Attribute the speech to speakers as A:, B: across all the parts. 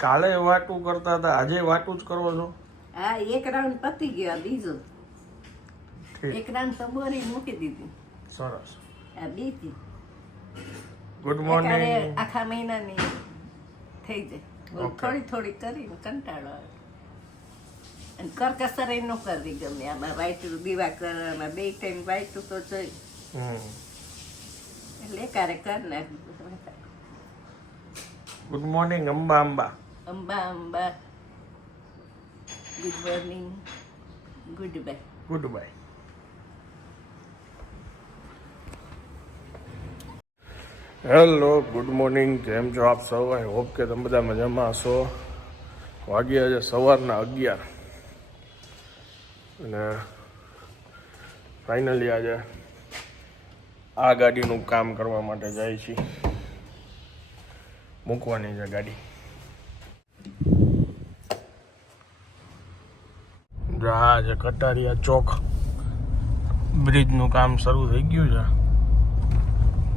A: કાલે વાટું કરતા હતા આજે વાટું જ કરો છો?
B: હા એક રાઉન્ડ પતી ગયો બીજો. એક રાઉન્ડ તો બોરી મૂકી દીધી.
A: સરસ.
B: આ બીજી.
A: ગુડ મોર્નિંગ
B: આખા મહિનાની થઈ જાય. થોડી થોડી કરીને કંટાળો આવે. અને કરકસર ન કરવી ગમે. આમાં વાઈટું દીવા કરવામાં બે ટાઈમ વાયટું તો જોઈ.
A: હમ.
B: એટલે કારે
A: કર ને good morning
B: Amba Amba. Amba Amba good morning
A: goodbye goodbye hello good morning કેમ છો આપ સૌ? આઈ હોપ કે તમે બધા મજામાં હશો. વાગ્યા છે સવારના અગિયાર. અને ફાઇનલી આજે આ ગાડીનું કામ કરવા માટે જાય છે મૂકવાની છે ગાડી જો છે કટારિયા ચોક. બ્રિજનું કામ શરૂ થઈ ગયું છે.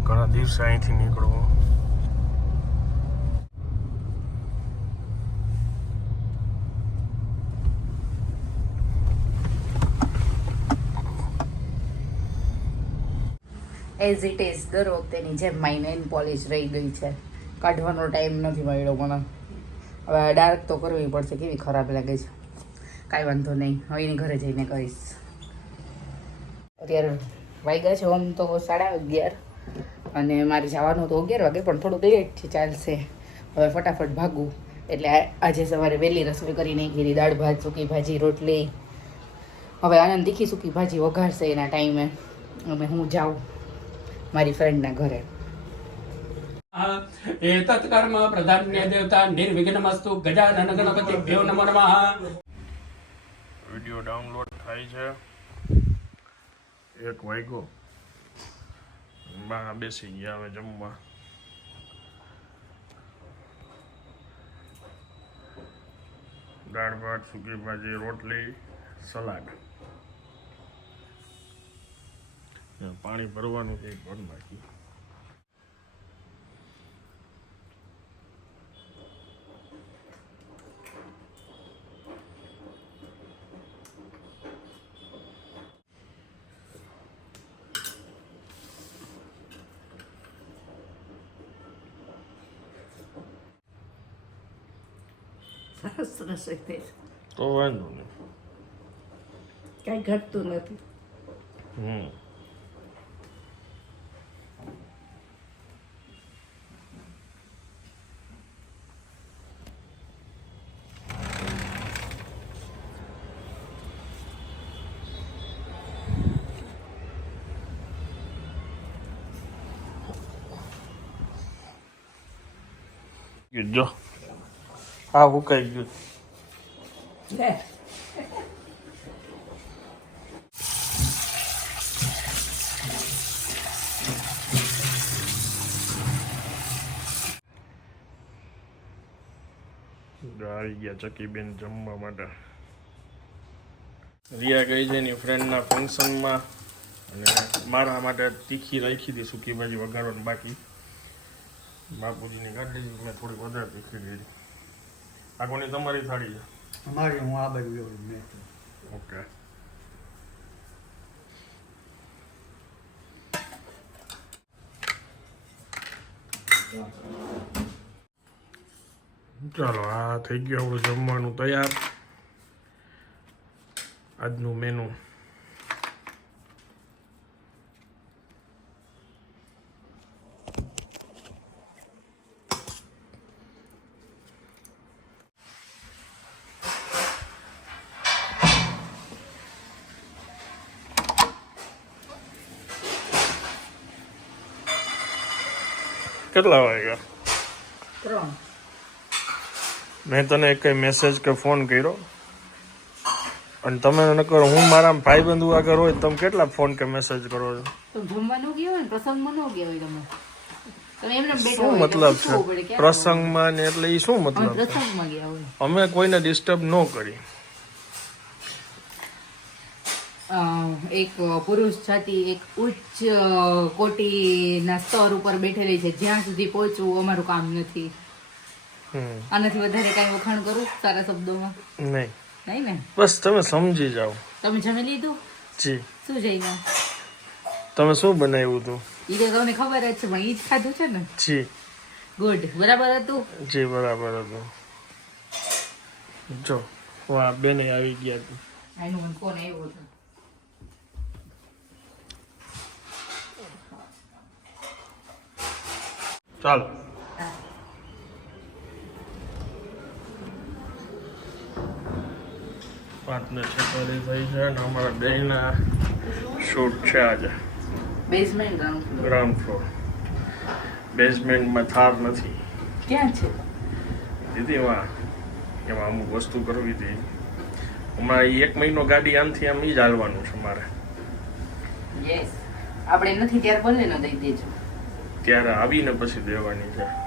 A: ઘણા દિવસે અહીંથી નીકળવું.
C: એઝ ઇટ ઇઝ દર વખતેની જેમ મારી નેન પોલિશ રહી ગઈ છે. કાઢવાનો ટાઈમ નથી મળ્યો મને. હવે ડાર્ક તો કરવી પડશે, કેવી ખરાબ લાગે છે. કાંઈ વાંધો નહીં. હવે એની ઘરે જઈને કહીશ અત્યારે વાગ્યા છે ઓમ તો સાડા અગિયાર અને મારે જવાનું તો અગિયાર વાગે, પણ થોડું થોડુંક છે ચાલશે. હવે ફટાફટ ભાગું. એટલે આજે સવારે વહેલી રસોઈ કરી કરીને ઘીરી દાળ ભાત, સૂકી ભાજી, રોટલી. હવે આનંદ દીખી સૂકી ભાજી વઘારશે એના ટાઈમે. અમે હું જાઉં મારી ફ્રેન્ડના ઘરે.
D: એતત્કર્મ પ્રધાન્ય દેવતા નિર્વિઘ્નમસ્તુ ગજાનન ગણપતિ દેવ નમો નમઃ.
A: વીડિયો ડાઉનલોડ થાય છે. એક વાગ્યો. બા બેસી ગયા હવે જમવા. દાળ ભાત, સૂકી ભાજી, રોટલી, સલાડ. પાણી ભરવાનું છે, એક ભર બાકી
B: સરસ રસોઈ થઈ
A: તો વાંધો નહીં.
B: કાંઈ ઘટતું નથી.
A: હમ. જો આ કહી ગયું. આવી ગયા ચકીબેન જમવા માટે. રિયા ગઈ છે એની ફ્રેન્ડના ફંક્શનમાં અને મારા માટે તીખી રાખી હતી સૂકી ભાજી વઘારવાની બાકી. બાપુજીની ગાડી મેં થોડી વધારે તીખી લીધી. આ કોની તમારી થાળી છે?
E: અમારી હું આ મેં
A: ઓકે. ચાલો આ થઈ ગયું આપણું જમવાનું તૈયાર. આજનું મેનુ કેટલા વાગ્યા?
C: ત્રણ.
A: મેં તને કઈ મેસેજ કે ફોન કર્યો? અને તમે નકર હું મારા ભાઈબંધુ આગળ હોય તમે કેટલા ફોન કે મેસેજ કરો છો?
C: જમવાનું ગયો હોય પ્રસંગમાં ન ગયા હોય તમે. તમે એમને બેઠા
A: શું મતલબ છે? પ્રસંગમાં ને એટલે એ શું મતલબ અમે કોઈને ડિસ્ટર્બ ન કરી.
C: એક પુરુષ જાતિ એક ઉચ્ચ કોટીના સ્તર ઉપર બેઠેલી છે. જ્યાં સુધી પહોંચવું અમારું કામ નથી. આનાથી વધારે કાંઈ વખાણ કરું સારા શબ્દોમાં?
A: નહીં.
C: નહીં ને?
A: બસ તમે સમજી જાઓ.
C: તમે જમી લીધું?
A: જી.
C: શું જઈને?
A: તમે શું બનાવ્યું હતું?
C: એ તો તમને ખબર જ છે પણ એ જ ખાધું છે ને?
A: જી.
C: ગુડ. બરાબર હતું?
A: જી બરાબર હતું. જો વાહ બેને આવી ગયા. હતી
C: આનું મને કોણ આવ્યો હતો.
A: ચાલો. ને છેતાલીસ થઈ છે અને અમારા બેના શૂટ છે આજે.
C: બેઝમેન્ટ ગ્રાઉન્ડ ફ્લોર
A: બેઝમેન્ટમાં થાર નથી.
C: ક્યાં છે?
A: દીદી એમાં એમાં અમુક વસ્તુ કરવી હતી. હમણાં એક મહિનો ગાડી આમથી આમ ઈ જ હાલવાનું છે મારે.
C: યસ આપણે નથી ત્યારે બંને નો દઈ દેજો.
A: ત્યારે આવીને પછી દેવાની છે.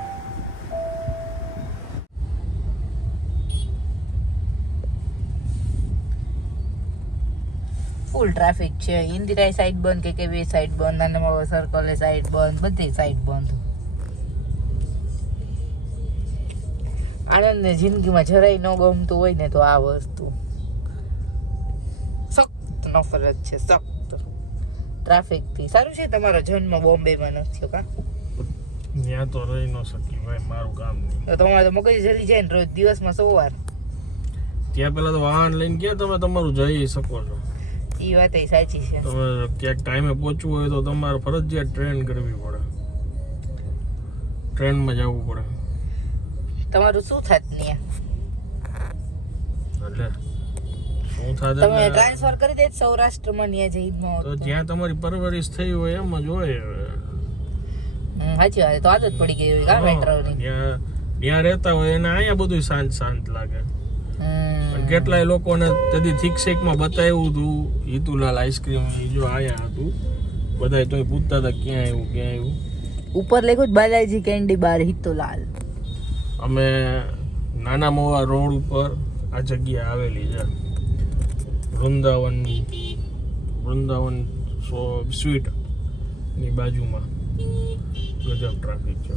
C: ફૂલ ટ્રાફિક છે. ઇન્દિરા સાઈડ બંધ કે કેવી સાઈડ બંધ? અને સર્કલે સાઈડ બંધ. બધી સાઈડ બંધ. આનંદને જિંદગીમાં જરાય ન ગમતું હોય ને તો આ વસ્તુ. સખ્ત નફરત છે, સખ્ત. ટ્રાફિકથી સારું છે તમારો જન્મ બોમ્બેમાં નથી થયો કા?
A: ત્યાં તો રહી ન શકી ભાઈ મારું કામ નહીં.
C: તો તમારે તો મગજ જલી જાય ને રોજ દિવસમાં સો વાર
A: ત્યાં પેલા તો વાહન લઈને ગયા તમે તમારું જઈ શકો છો.
C: એ વાત એ સાચી છે.
A: તમે ક્યાંક ટાઈમે પહોંચવું હોય તો તમારે ફરજિયાત ટ્રેન કરવી પડે. ટ્રેનમાં જવું પડે.
C: તમારું શું થાત ને
A: એટલે
C: તમે ટ્રાન્સફર કરી દે સૌરાષ્ટ્રમાં ન્યા જઈ
A: તો
C: તો.
A: જ્યાં તમારી પરવરિશ થઈ હોય એમ જ હોય
C: સાચી વાત તો આદત પડી ગઈ હોય કા મેટ્રોની
A: ત્યાં ત્યાં રહેતા હોય એને અહીંયા બધું શાંત શાંત લાગે. પણ કેટલાય લોકોને તેથી થીક શેકમાં બતાવ્યું હતું હિતુલાલ આઈસ્ક્રીમ જો આયા હતું. બધાય તોય પૂછતા હતા ક્યાં આવ્યું ક્યાં આવ્યું?
C: ઉપર લખ્યું બાલાજી કેન્ડી બાર હિતુલાલ.
A: અમે નાના મોવા રોડ ઉપર આ જગ્યા આવેલી છે. વૃંદાવન વૃંદાવન સો સ્વીટની બાજુમાં ગજબ ટ્રાફિક છે.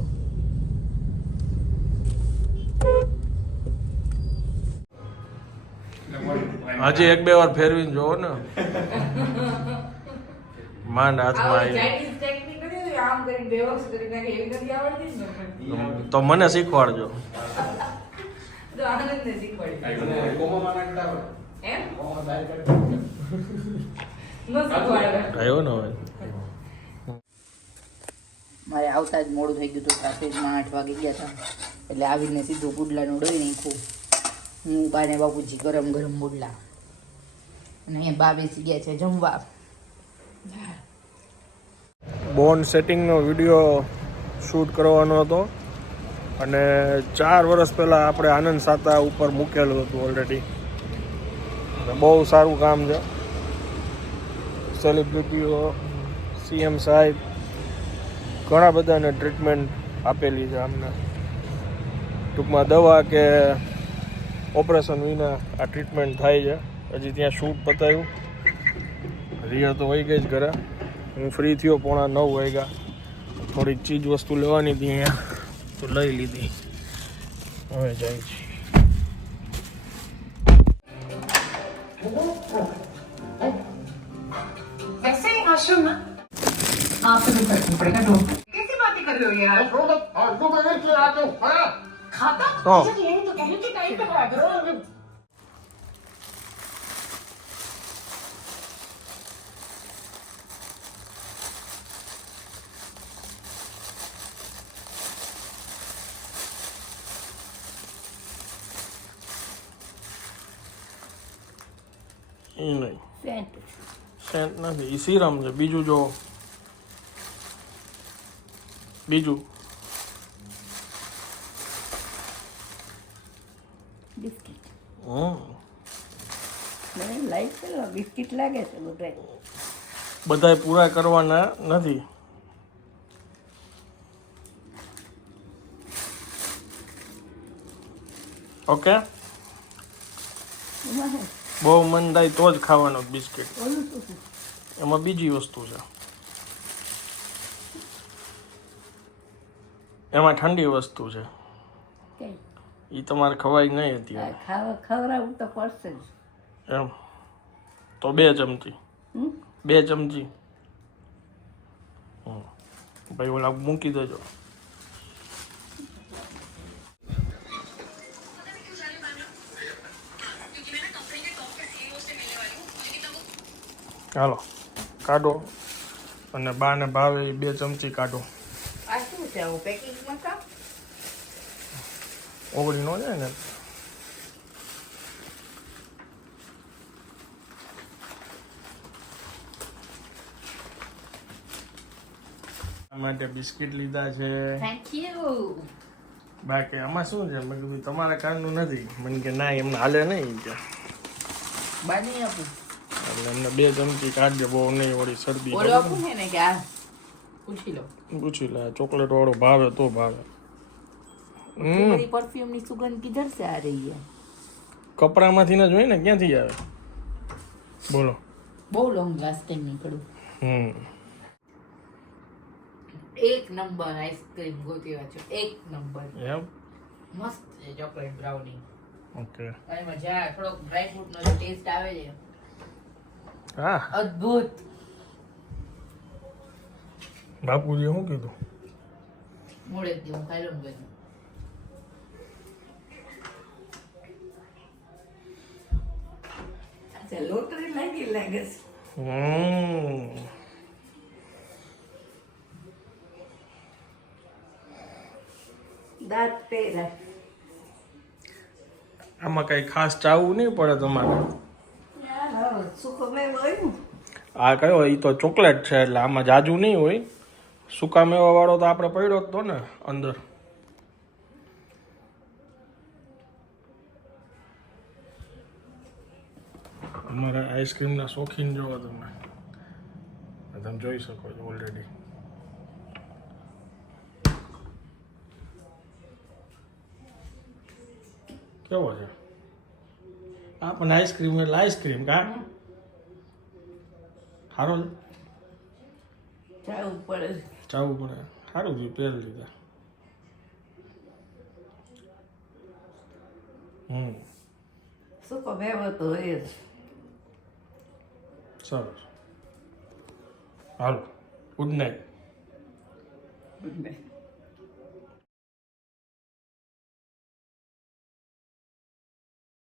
A: હજી એક બે વાર ફેરવીને જોવો ને. માંડ હાથમાં આવી તો મને શીખવાડજો. ને
C: મારે આવતા જ મોડું થઈ ગયું હતું ટ્રાફિકમાં આઠ વાગે ગયા હતા. એટલે આવીને સીધું પુડલાનું ડોઈ નાખ્યું. હું બાને બાપુજી ગરમ ગરમ પુડલા અને અહીંયા બા બેસી ગયા છે જમવા.
A: બોન્ડ સેટિંગનો વીડિયો શૂટ કરવાનો હતો અને ચાર વર્ષ પહેલાં આપણે આનંદ સાતા ઉપર મૂકેલું હતું ઓલરેડી બહુ સારું કામ છે. સેલિબ્રિટીઓ સીએમ સાહેબ, ઘણા બધાને ટ્રીટમેન્ટ આપેલી છે આમને ટૂંકમાં દવા કે ઓપરેશન વિના આ ટ્રીટમેન્ટ થાય છે. હજી ત્યાં શૂટ પતાવ્યું રિયા તો વહી ગઈ જ ઘરે. હું ફ્રી થયો પોણા નવ વાગ્યા. થોડીક ચીજ વસ્તુ લેવાની હતી અહીંયા. તો લઈ લીધી. હવે જાય છે.
F: ऐसे ही आश्रम ना आपको भी करना पड़ेगा दो कैसी बातें कर रहे हो यार खाता
A: हाँ।
F: अच्छा, यही तो
A: એ નહીં.
B: સેન્ટ.
A: સેન્ટ નથી. એ સીરમ છે. બીજું જો. બીજું.
B: બિસ્કિટ.
A: હમ.
B: મને લાઈટ છે બિસ્કિટ લાગે છે બધા
A: બધાય પૂરા કરવાના નથી. ઓકે? બહુ મન થાય તો જ ખાવાનો બિસ્કિટ. એમાં બીજી વસ્તુ છે. એમાં ઠંડી વસ્તુ છે. એ તમારે ખવાય નહીં
B: હતી ખવડાવવું તો પડશે
A: એમ. તો બે ચમચી. બે ચમચી. ભાઈ ઓલા મૂકી દેજો. હાલો કાઢો અને બા ને ભાવે બે ચમચી કાઢો. ઓગળી નો જાય ને. માટે બિસ્કિટ લીધા છે.
C: થેન્ક યુ
A: બાકી આમાં શું છે? મેં કીધું તમારા કારનું નથી. મને કે ના એમને હાલે નહીં કે.
C: બાની આપું.
A: એટલે એમને બે ચમચી કાઢજો બહુ નહીં વળી શરદી
C: ને પૂછી લે.
A: ચોકલેટ વાળો ભાવે તો ભાવે.
C: પરફ્યુમની સુગંધ કિધર સે આ રહી હે
A: કપડામાંથી ના જોઈ ને ક્યાંથી આવે? બોલો.
C: બહુ લોંગ લાસ્ટિંગ નીકળું
A: હમ.
C: એક નંબર આઈસ્ક્રીમ ગોતીવા છો એક નંબર.
A: એમ
C: મસ્ત છે ચોકલેટ બ્રાઉની
A: ઓકે
C: એમાં જ્યાં થોડોક ડ્રાયફ્રૂટનો ટેસ્ટ આવે છે
A: હા.
C: અદ્ભુત.
A: બાપુજી શું કીધું?
C: મોડે દેવું ખાઈ લઉં બધું.
B: લોટરી લાગી લાગે છે.
A: હમ.
B: દાંત પહેરા
A: આમાં કઈ ખાસ ચાવવું નહીં પડે તમારે? આ કયો એ તો ચોકલેટ છે એટલે આમાં જાજુ નહીં હોય. સૂકા મેવા વાળો તો આપણે પડ્યો જ તો ને અંદર. અમારા આઈસ્ક્રીમના શોખીન જોવો તમે. તમે જોઈ શકો છો ઓલરેડી કેવો છે? આ પણ આઈસ્ક્રીમ એટલે આઈસ્ક્રીમ કા? સારો
B: જવું પડે
A: ચાવું પડે સારું થયું પહેરી લીધા. હમ.
B: સુકો મેવો તો એ જ.
A: સરસ. હાલો ગુડ નાઇટ.
B: Good night.